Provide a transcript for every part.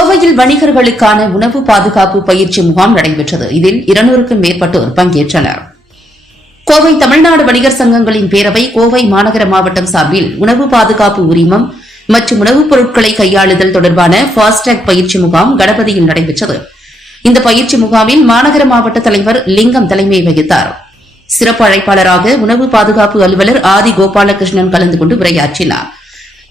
கோவையில் வணிகர்களுக்கான உணவு பாதுகாப்பு பயிற்சி முகாம் நடைபெற்றது. இதில் இருநூறுக்கும் மேற்பட்டோர் பங்கேற்றனர். கோவை தமிழ்நாடு வணிகர் சங்கங்களின் பேரவை கோவை மாநகர மாவட்டம் சார்பில் உணவு பாதுகாப்பு உரிமம் மற்றும் உணவுப் பொருட்களை கையாளுதல் தொடர்பான ஃபாஸ்டாக் பயிற்சி முகாம் கணபதியில் நடைபெற்றது. இந்த பயிற்சி முகாமில் மாநகர மாவட்ட தலைவர் லிங்கம் தலைமை வகித்தார். சிறப்பு அழைப்பாளராக உணவு பாதுகாப்பு அலுவலர் ஆதி கோபாலகிருஷ்ணன் கலந்து கொண்டு உரையாற்றினாா்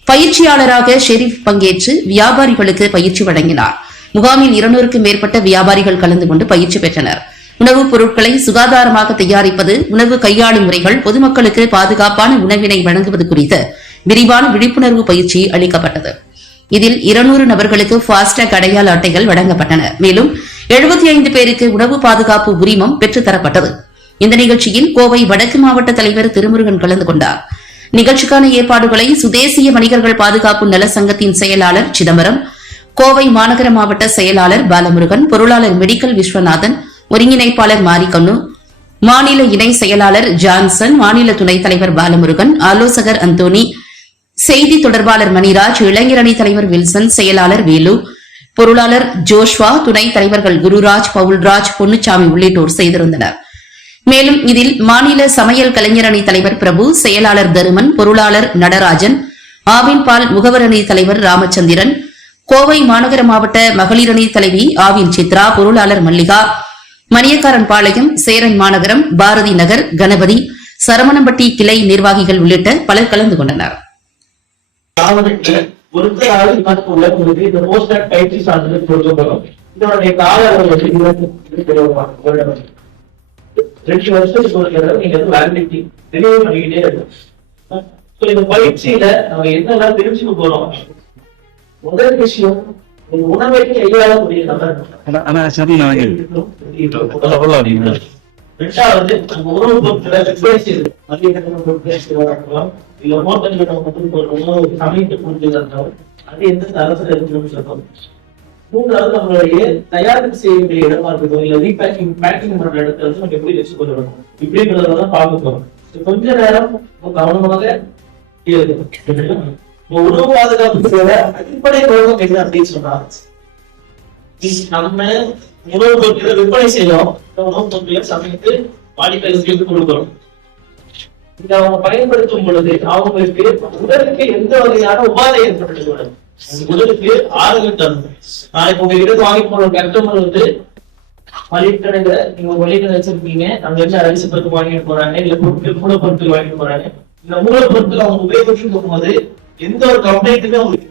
பயிற்சியாளராக ஷெரீப் பங்கேற்று வியாபாரிகளுக்கு பயிற்சி வழங்கினார். முகாமில் இருநூறுக்கும் மேற்பட்ட வியாபாரிகள் கலந்து கொண்டு பயிற்சி பெற்றனர். உணவுப் பொருட்களை சுகாதாரமாக தயாரிப்பது உணவு கையாளும் முறைகள் பொதுமக்களுக்கு பாதுகாப்பான உணவினை வழங்குவது குறித்து விரிவான விழிப்புணர்வு பயிற்சி அளிக்கப்பட்டது. இதில் இருநூறு நபர்களுக்கு ஃபாஸ்டேக் அடையாள அட்டைகள் வழங்கப்பட்டன. மேலும் 75 ஐந்து பேருக்கு உணவு பாதுகாப்பு உரிமம் பெற்றுத்தரப்பட்டது இந்த நிகழ்ச்சியில் கோவை வடக்கு மாவட்ட தலைவர் திருமுருகன் கலந்து கொண்டார். நிகழ்ச்சிக்கான ஏற்பாடுகளை சுதேசிய வணிகர்கள் பாதுகாப்பு நல சங்கத்தின் செயலாளர் சிதம்பரம் கோவை மாநகர மாவட்ட செயலாளர் பாலமுருகன் பொருளாளர் மெடிக்கல் விஸ்வநாதன் ஒருங்கிணைப்பாளர் மாரிக்கண்ணு மாநில இணை செயலாளர் ஜான்சன் மாநில துணைத் தலைவர் பாலமுருகன் ஆலோசகர் அந்தோனி செய்தி தொடர்பாளர் மணிராஜ் இளைஞரணி தலைவர் வில்சன் செயலாளர் வேலு பொருளாளர் ஜோஷ்வா துணைத் தலைவர்கள் குருராஜ் பவுல்ராஜ் பொன்னுச்சாமி உள்ளிட்டோர் செய்திருந்தனர். மேலும் இதில் மாநில சமையல் கலைஞரணி தலைவர் பிரபு செயலாளர் தருமன் பொருளாளர் நடராஜன் ஆவின் பால் முகவரணி தலைவர் ராமச்சந்திரன் கோவை மாநகர மாவட்ட மகளிரணி தலைவி ஆவின் சித்ரா பொருளாளர் மல்லிகா மணியக்காரன் பாளையம் சேரன் மாநகரம் பாரதி நகர் கணபதி சரவணம்பட்டி கிளை நிர்வாகிகள் உள்ளிட்ட பலர் கலந்து கொண்டனர். இதனுடைய கால அளவு ரெண்டு வருஷத்துக்கு ஒரு தடவை நீங்க வந்து வேலிடிட்டி ரினியூ பண்ணிக்கிட்டே இருக்கணும். இந்த பயிற்சியில நம்ம என்னெல்லாம் தெரிஞ்சுக்க போறோம்? முதல் விஷயம் இந்த உணவை கையாளக்கூடிய நபர். ரெண்டாவது நம்ம உணவு பொருட்களை விற்பனை மதிய கட்டணம் விற்பனை செய்வதாகவும் இல்ல ஹோட்டல்ல நம்ம வந்து ஒரு உணவு சமைத்து கொடுக்கிறதாகவும் அது எந்த தரத்துல இருக்கணும்னு மூன்றாவது நம்மளுடைய தயாரிப்பு செய்யக்கூடிய இடமா இருக்கட்டும் இல்ல ரீபேக்கிங் பேக்கிங் பண்ற இடத்துல வந்து நம்ம எப்படி வச்சு கொண்டு வரணும் இப்படிங்கிறதான் பார்க்க போறோம். கொஞ்ச நேரம் கவனமாக உணவு பாதுகாப்பு சேவை அடிப்படை நோக்கம் என்ன அப்படின்னு சொன்னா. நம்ம உணவு பொருட்களை விற்பனை செய்யறோம். உணவு பொருட்களை சமைத்து வாடிக்கையாளர்களுக்கு கொடுக்கிறோம். இதை அவங்க பயன்படுத்தும் பொழுது அவங்களுக்கு உடலுக்கு எந்த வகையான உபாதை ஏற்பட்டுக்கூடாது முதலுக்கு ஆரோக்கியம் தரும் நான் உங்க உங்ககிட்ட வாங்கி போன கஸ்டமர் வந்து மளிகடையில நீங்க மளிகடை வச்சிருக்கீங்க. அங்க இருந்து அரிசி பொருட்கள் வாங்கிட்டு போறாங்க. இல்ல பொருட்கள் மூலப்பொருட்கள் வாங்கிட்டு போறாங்க. இந்த மூலப்பொருட்கள் அவங்க உபயோகிக்கும் போகும்போது எந்த ஒரு கம்ப்ளைண்ட்டுமே அவங்களுக்கு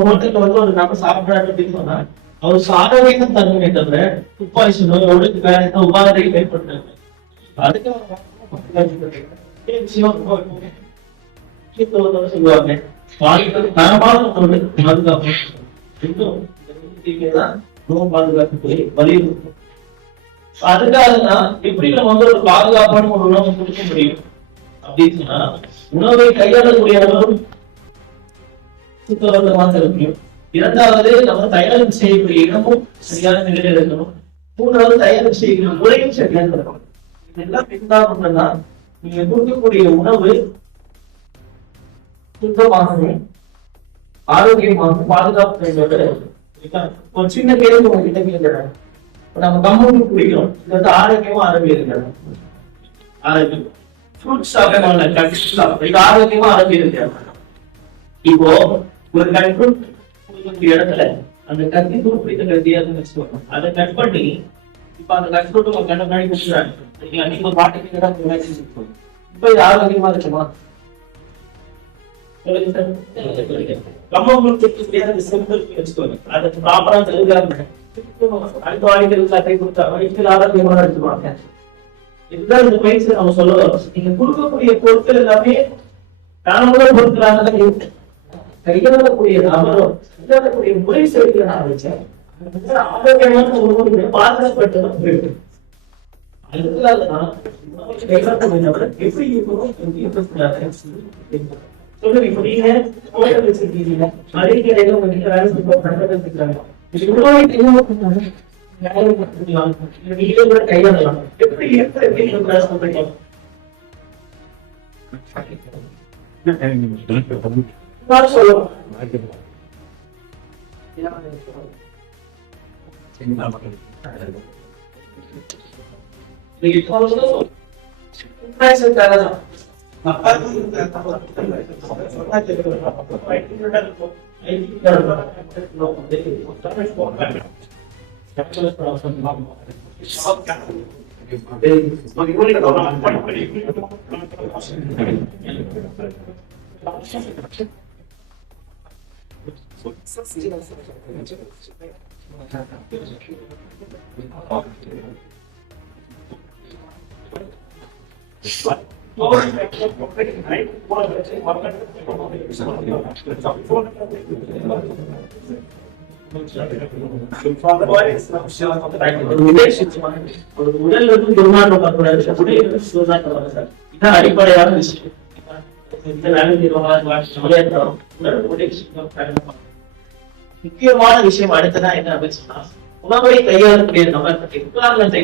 ஹோட்டல்ல வந்து ஒரு நபர் சாப்பிடுறாரு அப்படின்னு சொன்னா அவர் சாதாரண தருவமே தவிர துப்பாய்ச்சலோ உடலுக்கு வேற எந்த உபாதையும் அதுக்கு விஷயம் சொல்லுவாங்க வாழ்க்கை தரமான ஒரு பாதுகாப்பு இன்னும் தான் உணவு பாதுகாப்புக்கு வலியுறுத்தும். அதுக்காக தான் எப்படி நம்ம வந்து ஒரு பாதுகாப்பான ஒரு உணவு கொடுக்க முடியும்? அப்படின்னு சொன்னா உணவை கையாளக்கூடியவர்களும் சுத்தபத்தமாக இருக்கணும் இரண்டாவது நம்ம தயாரிப்பு செய்யக்கூடிய இடமும் சரியான நிலையில இருக்கணும். மூன்றாவது தயாரிப்பு செய்யக்கூடிய முறையும் சரியான இருக்கணும். இதெல்லாம் என்ன நீங்க கொடுக்கக்கூடிய உணவு சுத்தமாகவும் ஆரோக்கியமாகவும் பாதுகாப்பு ஒரு சின்ன கேள்வி உங்ககிட்ட கேட்கிறேன் இப்ப நம்ம கம்மூட்டு குடிக்கிறோம். இது வந்து ஆரோக்கியமா ஆரோக்கியம் ஆரோக்கியம். ஃப்ரூட்ஸ் சாப்பிடலாம் கண்டிப்பா இது ஆரோக்கியமா ஆரோக்கியம் இருக்கிறது. இப்போ ஒரு கண்ட்ரோல் இடத்துல அந்த கத்தி தூள் பிடித்த கத்தியாதுன்னு வச்சுக்கோங்க. அதை கட் பண்ணி இப்ப அந்த கட் ஃப்ரூட் உங்க கண்ண முன்னாடி குடிச்சுறாங்க நீங்க பாட்டு ஒரு கிட்ட முன்னாடி வச்சுக்கோங்க. இப்ப இது ஆரோக்கியமா இருக்குமா? கம்மங்களுக்கு சிம்பிள் வச்சுக்கோங்க அதை ப்ராப்பரா அடுத்த சட்டை கொடுத்தா இதுதான் இந்த பயிற்சி நம்ம சொல்ல வரோம் நீங்க கொடுக்கக்கூடிய பொருட்கள் எல்லாமே தானமுள்ள பொருட்களாக இருக்கு கையாளக்கூடிய நபரும் கையாளக்கூடிய முறை ஆரோக்கியமான பாதுகாப்பட்டதான் எப்படி இருக்கணும் எப்படி இருக்கக்கூடாது சொல்லுங்க இப்ப நீங்க ஹோட்டல் வச்சிருக்கீங்க மளிகை கடையில உங்க கிட்ட வேலை செய்ய நடந்துக்கிறாங்க இது உணவை கையாளக்கூடாது நீங்க கூட கையாளலாம் எப்படி எப்படி எப்படி நீங்க சொல்றீங்க நான் சொல்லுவேன் நீங்க இப்போ Price தரதான். ஒரு உடல் வந்து துர்நாற்றம் வரக்கூடாது உடல் வந்து துர்நாற்றம் வர இதான் அடிப்படையான விஷயம் முக்கியமான விஷயம் அடுத்ததான் என்ன அப்படின்னு சொன்னா உணவை கையாளக்கூடிய நபர் உதாரணத்தை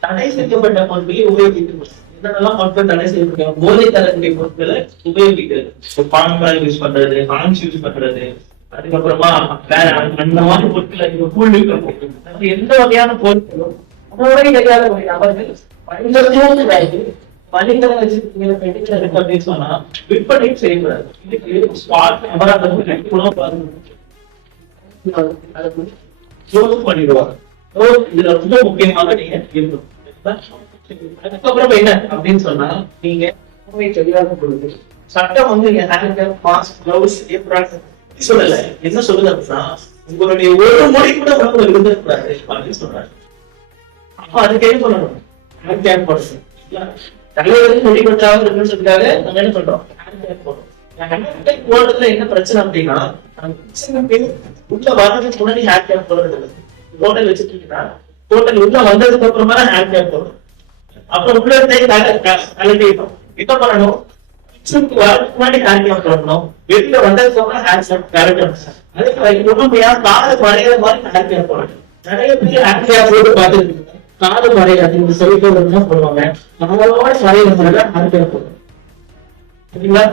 தடை செய்யப்பட்ட பொருட்களை உபயோகித்து என்னென்னலாம் பொருட்கள் தடை செய்யப்பட்ட போதை தரக்கூடிய பொருட்களை உபயோகிக்கிறது. பணம் யூஸ் பண்றது பணம் யூஸ் பண்றது அதுக்கப்புறமா வேற அந்த மாதிரி பொருட்களை இப்போ கூழ் எந்த வகையான பொருட்களும் உணவை கையாளக்கூடிய நபர்கள் பயன்படுத்தவும் கூடாது. சொன்னா விற்பனை செய்யக்கூடாது. இதுக்கு ஸ்பாட் அபராதம் பாருங்க. பண்ணிடுவாங்க. இதுல ரொம்ப முக்கியமாக நீங்க இருக்கணும். அதுக்கப்புறம் என்ன அப்படின்னு சொன்னா நீங்க உண்மை தெரியாத பொழுது சட்டம் வந்து இங்க ஹேண்ட் மாஸ்க் கிளவுஸ் சொல்லல. என்ன சொல்லுது அப்படின்னா உங்களுடைய ஒரு மொழி கூட உடம்புல இருந்துக்கூடாது அப்படின்னு சொல்றாங்க அப்ப அதுக்கு என்ன பண்ணணும்? ஹேண்ட் கேப் போடணும். தலைவருக்கு மொழி இருக்குன்னு சொல்லிட்டாங்க நாங்க என்ன பண்றோம்? ஹேண்ட் கேப் போடுறோம் ஹேண்ட் போடுறதுல என்ன பிரச்சனை அப்படின்னா சில பேர் உள்ள வர்றதுக்கு முன்னாடி ஹேண்ட் கேப் போடுறது ஹோட்டல் வச்சிருக்கீங்கன்னா ஹோட்டல் உள்ள வந்ததுக்கு அப்புறமா தான் ஹேண்ட் கேப் போடணும். அப்புறம் உள்ள கலட்டிட்டோம் என்ன பண்ணணும். முன்னாடி ஹேண்ட் கேப் வெளியில வந்ததுக்கு அப்புறம் அதுக்கு முழுமையா காது மறைகிற மாதிரி போடணும். நிறைய பேர் போட்டு பார்த்துருக்கீங்க. காது மறையாது இந்த செவிக்கோடு தான் போடுவாங்க காதோட மறைகிற மாதிரி போடணும். சரிங்களா?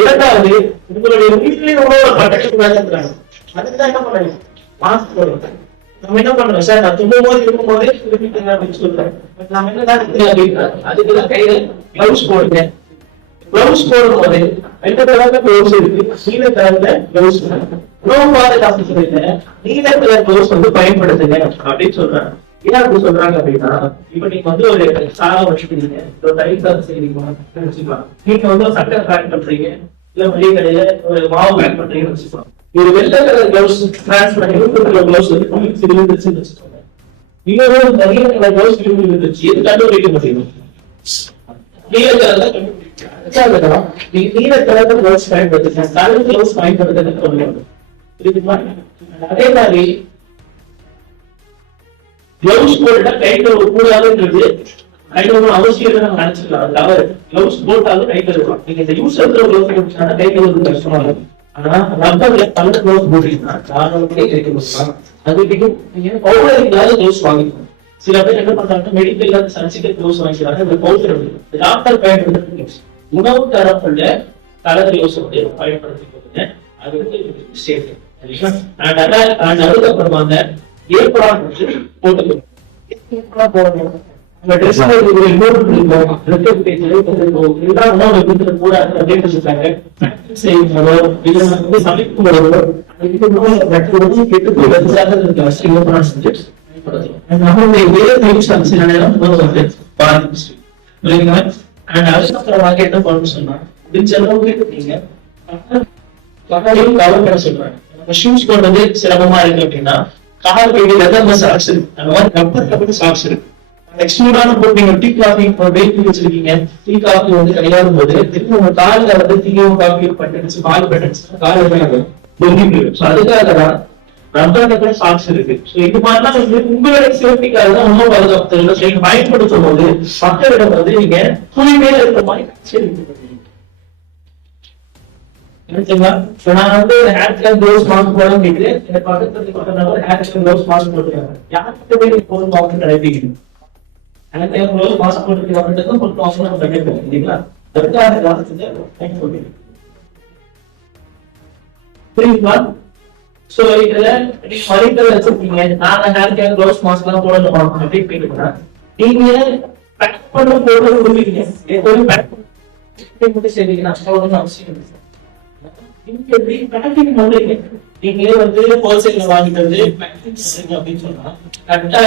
இரண்டாவது உங்களுடைய வீட்டிலேயே உணவு பட்டத்துக்கு அதுக்கு தான் என்ன பண்ணணும்? மாஸ்க் போடுறது நம்ம என்ன பண்றோம் சார் நான் தும்பும் போது இருக்கும் போதே திருப்பிட்டேன் அப்படின்னு சொல்றேன். நம்ம என்னதான் அப்படின்னா அதுக்கு கையில கிளவுஸ் போடுங்க. கிளவுஸ் போடும் போது ரெண்டு கலர்ல கிளவுஸ் இருக்கு. நீல கலர்ல கிளவுஸ் உணவு பாதுகாப்பு சொல்லுங்க நீல கலர் கிளவுஸ் வந்து பயன்படுத்துங்க அப்படின்னு சொல்றாங்க. ஏன் அப்படி சொல்றாங்க அப்படின்னா இப்ப நீங்க வந்து ஒரு சாரா வச்சுக்கிறீங்க ஒரு தயிர் சாதம் செய்யறீங்க வச்சுக்கலாம் நீங்க வந்து ஒரு சட்டை பேக் பண்றீங்க. இல்ல மளிகை கடையில ஒரு மாவு பேக் பண்றீங்கன்னு வச்சுக்கலாம். ஒரு வெள்ளை கலர் கிளவுஸ் டிரான்ஸ்பர் பண்ணி கலர் கிளவுஸ் வந்து குளிச்சு விழுந்துச்சுன்னு வச்சுக்கோங்க. நீங்க ஒரு கலர் கிளவுஸ் விழுந்துருச்சு விழுந்துச்சு எது கண்டுபிடிக்க முடியும்? நீல கலர் நீல கிளவுஸ் பயன்படுத்துங்க கலர் கிளவுஸ் பயன்படுத்துறது அதே மாதிரி கிளவுஸ் போட்டா கையில ஒரு கூடாதுன்றது கையில ஒரு அவசியம் நம்ம நினைச்சுக்கலாம். தவறு கிளவுஸ் போட்டாலும் கையில இருக்கும் நீங்க இந்த யூஸ் இருக்கிற கிளவுஸ் கையில ஒரு கஷ்டமா இருக்கும். ஆனா ரப்பர்ல பல கிளவுஸ் போட்டீங்கன்னா தாராளமே கிடைக்கும் அது அதுக்கு பவுடர் இல்லாத க்ளோஸ் வாங்கிக்கணும். சில பேர் என்ன பண்றாங்க? மெடிக்கல்ல சர்ஜிக்கல் க்ளோஸ் வாங்கிக்கிறாங்க. இந்த பவுடர் டாக்டர் பயன்படுத்துற gloves. உணவு தரப்புல கலர் கிளவுஸ் வந்து பயன்படுத்திக்கோங்க. அது வந்து சேஃப் அதுக்கப்புறமாங்க ஏற்பாடு வந்து போட்டுக்கணும் ஏற்படா போடணும் ட்ரெஸ் வந்து கெட்டு அண்ட் என்ன பண்ணணும் சொன்னா கவர் சொல்றாங்க. நம்ம ஷூஸ் போடுறது சிரமமா இருக்கு அப்படின்னா கால் கையில் லெதர் சாக்ஸ் இருக்கு அந்த மாதிரி ரப்பர் ரப்பர் சாக்ஸ் இருக்கு. எக்ஸ்ட்ரூடான போட்டீங்க டீ காஃபி வெயிட் வச்சிருக்கீங்க. டீ காஃபி வந்து கையாளும் போது திரும்ப உங்க காலில் வந்து டீயும் காஃபி பட்டுச்சு கால் பட்டுச்சு கால் பொங்கி போயிடும். ஸோ அதுக்காக தான் ரப்பர் சாக்ஸ் இருக்கு. ஸோ இது மாதிரிலாம் வந்து உங்களுடைய சேஃப்டிக்காக தான் உணவு பாதுகாப்பு நீங்க பயன்படுத்தும் போது மக்களிடம் வந்து நீங்க தூய்மையா இருக்கிற மாதிரி சரி. நினைச்சீங்களா நான் வந்து ஹேர் கேர் க்ளோஸ் மாஸ்க் போட கேட்கிறேன் எனக்கு பக்கத்துல இருக்க ஹேர் கேர் க்ளோஸ் மாஸ்க் போட்டுருக்காங்க. யார்கிட்ட போய் நீங்க போதும் மாஸ்க் எனக்கு ஹேர் கேர் க்ளோஸ் மாஸ்க் போட்டுருக்கவங்க தான் நம்ம கேட்போம் இல்லைங்களா அதுக்காக கவனத்துல தேங்க் சொல்றேன் புரியுங்களா சோ இதுல நீங்க மனிதர் வச்சிருக்கீங்க. நான் ஹேர் கேர் க்ளோஸ் மாஸ்க் எல்லாம் போடணும் அப்படின்னு கேட்டுக்கிறேன் நீங்க பேக் பண்ண போட விரும்புறீங்க ஒரு பேக் மட்டும் அவசியம் இல்லை. நீங்க எப்படி பேக்கிங் பண்றீங்க? நீங்களே வந்து ஹோல்சேல்ல வாங்கிட்டு வந்து பேக்கிங் அப்படின்னு சொன்னா கரெக்டா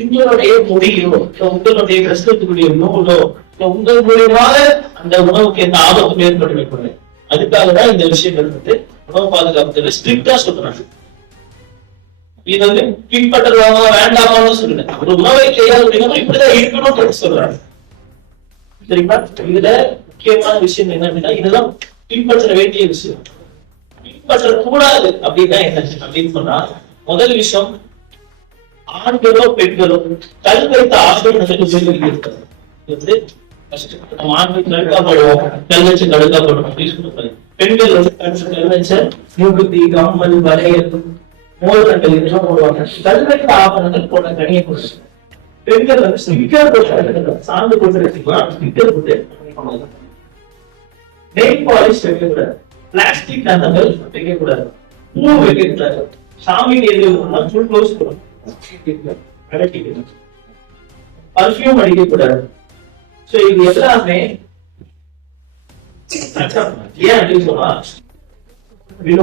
உங்களுடைய மொழியோ இல்ல உங்களுடைய கஷ்டத்துக்குரிய நூலோ இல்ல உங்கள் மூலியமாக அந்த உணவுக்கு எந்த ஆபத்தும் ஏற்பட்டு அதுக்காக தான் இந்த விஷயங்கள் வந்து உணவு பாதுகாப்பு ஸ்ட்ரிக்டா சொல்றாங்க. இது வந்து பின்பற்றுவாங்க வேண்டாமான்னு சொல்லல. ஒரு உணவை செய்யாது முடியும் இப்படிதான் இருக்கணும்னு சொல்றாங்க. சரிங்களா இதுல முக்கியமான விஷயம் என்ன அப்படின்னா இதெல்லாம் பின்பற்ற வேண்டிய விஷயம். பின்பற்ற கூடாது அப்படின்னா என்ன? அப்படின்னு சொன்னா முதல் விஷயம் ஆண்களோ பெண்களோ கல் வைத்த ஆசிரியர்களுக்கு சொல்லி இருக்கிறது வந்து நம்ம ஆண்கள் கல் வச்சு கடுக்காப்படுவோம் அப்படின்னு சொல்லுவாங்க. பெண்கள் வந்து கல் வச்ச மூக்குத்தி கம்மல் வளையல் மோதிரங்கள் இதெல்லாம் போடுவாங்க. கல் வைத்த ஆபரணங்கள் போட கனியை கொடுத்து பெண்கள் வந்து ஸ்டிக்கர் போட்டு சார்ந்து போட்டு வச்சுக்கலாம் ஸ்டிக்கர் போட்டு நெயில் பாலிஷ் வைக்கக்கூடாது. பிளாஸ்டிக் தந்தங்கள் வைக்கக்கூடாது. பூ வைக்கக்கூடாது. சாமி எதுவும் ஃபுல் க்ளோஸ் பண்ணணும் பர்ஃபியூம் அடிக்கக்கூடாது சோ இது எல்லாமே ஏன் அப்படின்னு சொன்னா இல்ல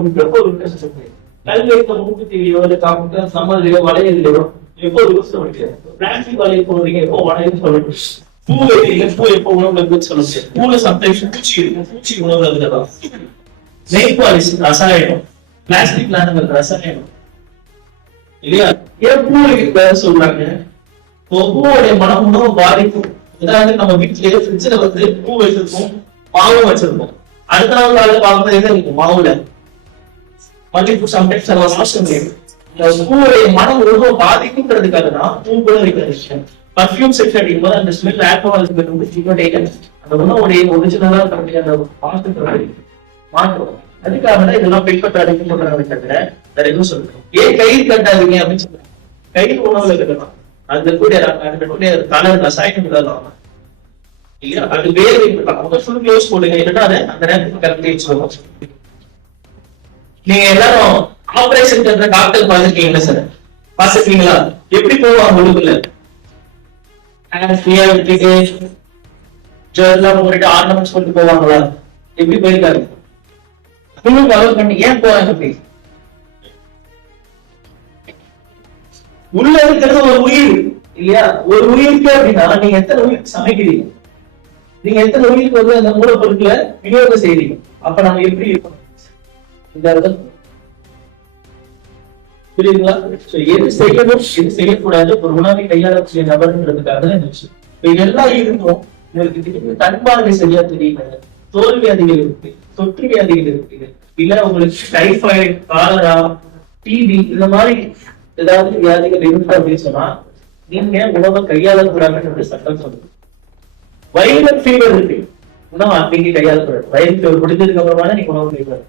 சம்மதிலையோ எப்போ யூஸ் பண்ண முடியாது பிளாஸ்டிக் போடுறீங்க எப்போ சொல்ல பூ வைக்கிறீங்க பூ எப்போ உணவுல இருக்குன்னு சொல்ல முடியாது பூல சம்டைம்ஸ் பூச்சி இருக்கும் பூச்சி உணவுல இருக்கலாம் நெய் பாலிஷ் ரசாயனம் பிளாஸ்டிக் ரசாயனம் இல்லையா? ஏன் பூ சொல்றாங்க இப்போ பூவோடைய மனம் உணவு பாதிக்கும். ஏதாவது நம்ம வீட்லயே ஃப்ரிட்ஜ்ல வந்து பூ வச்சிருப்போம் மாவு வச்சிருப்போம். அடுத்த நாள் காலையில பார்க்கும்போது எது இருக்கும் மாவுல மல்லிகைப்பூ சம்டைம்ஸ் இந்த பூவுடைய மனம் உணவு பாதிக்குங்கிறதுக்காக தான் பூ கூட இருக்கிற விஷயம். பர்ஃபியூம் செக்ஷன் அடிக்கும் போது அந்த ஸ்மெல் ஆல்கஹால் ஸ்மெல் வந்து ஜீவடைய அந்த உணவுடைய ஒரிஜினலா இருக்கக்கூடிய அந்த மாற்றத்தை மாற்றம். அதுக்காக தான் இதெல்லாம் பின்பற்றாதீங்கன்னு சொல்றாங்க தவிர வேற எதுவும் சொல்றோம் ஏன் கயிறு கட்டாதீங்க அப்படின்னு சொல்றாங்க கயிறு உணவுல இருக்கலாம் அதுல கூட அதுல கூட தலை ரசாயனம் விடலாம் இல்லையா அது வேறு அவங்க ஃபுல் க்ளோஸ் போடுங்க இல்லைன்னா அதை அந்த நேரத்துக்கு கலந்து வச்சுக்கோங்க நீங்க எல்லாரும் ஆபரேஷன் பண்ற டாக்டர் பார்த்திருக்கீங்களா சார் பாத்துருக்கீங்களா எப்படி போவாங்க உள்ளுக்குள்ள ஃப்ரீயா விட்டுட்டு ஜெர்லாம் போட்டுட்டு ஆர்னமெண்ட்ஸ் போட்டு போவாங்களா? எப்படி போயிருக்காரு? இன்னும் கவர் பண்ணி ஏன் போறாங்க அப்படி உள்ள இருக்கிறது ஒரு உயிர் இல்லையா? ஒரு உயிருக்கு அப்படின்னா நீங்க எத்தனை உயிருக்கு சமைக்கிறீங்க? நீங்க எத்தனை உயிருக்கு வந்து அந்த மூலப்பொருட்களை விநியோகம் செய்றீங்க? அப்ப நம்ம எப்படி இருக்கணும்? இந்த புரியுதுங்களா? எது செய்யணும் எது செய்யக்கூடாது? ஒரு உணவை கையாளக்கூடிய நபர்ன்றதுக்காக தான் இந்த விஷயம். இப்ப இதெல்லாம் இருந்தும் உங்களுக்கு திடீர்னு தன்பான்மை சரியா தெரியல தோல் வியாதிகள் இருக்கு தொற்று வியாதிகள் இருக்கு. இல்ல உங்களுக்கு டைஃபாய்டு காலரா டிபி இந்த மாதிரி ஏதாவது வியாதிகள் இருக்கு அப்படின்னு சொன்னா நீங்க உணவை கையாளக்கூடாதுன்றது சட்டம் சொல்லுது. வைரல் ஃபீவர் இருக்கு. உணவு அன்னைக்கு கையாளக்கூடாது வைரல் ஃபீவர் முடிஞ்சதுக்கு அப்புறமா நீங்க உணவு கையாள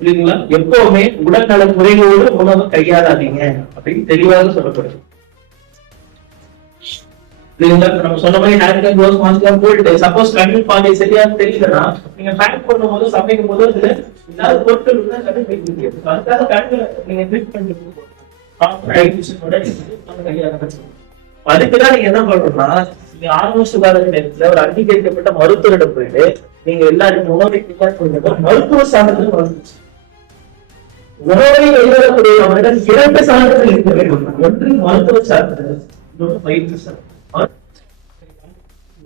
புரியுதுங்களா? எப்பவுமே உடல்நல குறைவோடு உணவு கையாளாதீங்க அப்படின்னு தெளிவாக சொல்லப்படுது. நம்ம சொன்ன மாதிரி ஹேண்ட் க்ளோஸ் மாஸ்க் எல்லாம் சப்போஸ் கண்ணில் பாதை சரியா தெரியலன்னா நீங்க பேக் பண்ணும் போது சமைக்கும் போது அதுல ஏதாவது பொருட்கள் இருந்தா அதுக்காக கண்ணில் நீங்க ட்ரீட் பண்ணிட்டு அதுக்குதான் நீங்க என்ன நீங்க ஆரம்ப சுகாதார நிலையத்துல ஒரு அங்கீகரிக்கப்பட்ட மருத்துவரிடம் போயிட்டு நீங்க எல்லாரும் உணவை மருத்துவ சான்றிதழ் உணவை கையாளக்கூடிய அவரிடம் இரண்டு சான்றிதழ் இருக்க வேண்டும். ஒன்று மருத்துவ சான்றிதழ் இன்னொன்று பயிற்சி சான்றிதழ்.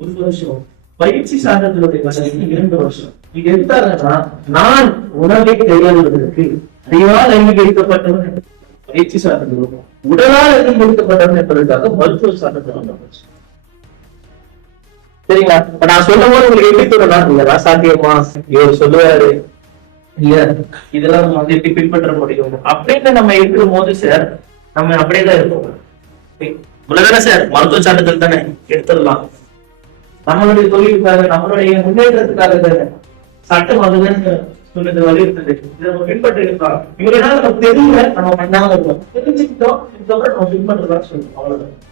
ஒரு வருஷம். பயிற்சி சாதனத்தினுடைய வசதி இரண்டு வருஷம். இது எடுத்தாங்கன்னா நான் உணவை கையாளுவதற்கு அறிவால் அங்கீகரிக்கப்பட்டவன் பயிற்சி சாதனம் உடலால் அங்கீகரிக்கப்பட்டவன் என்பதற்காக மருத்துவ சான்றிதழ் சரிங்களா? இப்ப நான் சொல்லும் போது உங்களுக்கு எப்படி தோணும்னா இதெல்லாம் சாத்தியமா? இவர் சொல்லுவாரு. இல்ல இதெல்லாம் நம்ம வந்து எப்படி பின்பற்ற முடியும்? அப்படின்னு நம்ம இருக்கும் போது சார் நம்ம அப்படியே தான் இருப்போம். உலகன சார் மருத்துவ சான்றிதழ் தானே எடுத்துடலாம். நம்மளுடைய தொழிலுக்காக நம்மளுடைய முன்னேற்றத்துக்காக தானே சட்டம் அதுதான் சொன்னது வலியுறுத்தது. இதை நம்ம பின்பற்றிருக்கோம். இருக்கலாம் இவங்க நமக்கு தெரியல நம்ம பண்ணாம இருக்கோம். தெரிஞ்சுக்கிட்டோம் இதுக்கப்புறம் நம்ம பின்பற்றலாம் சொல்லுவோம். அவ்வளவுதான்.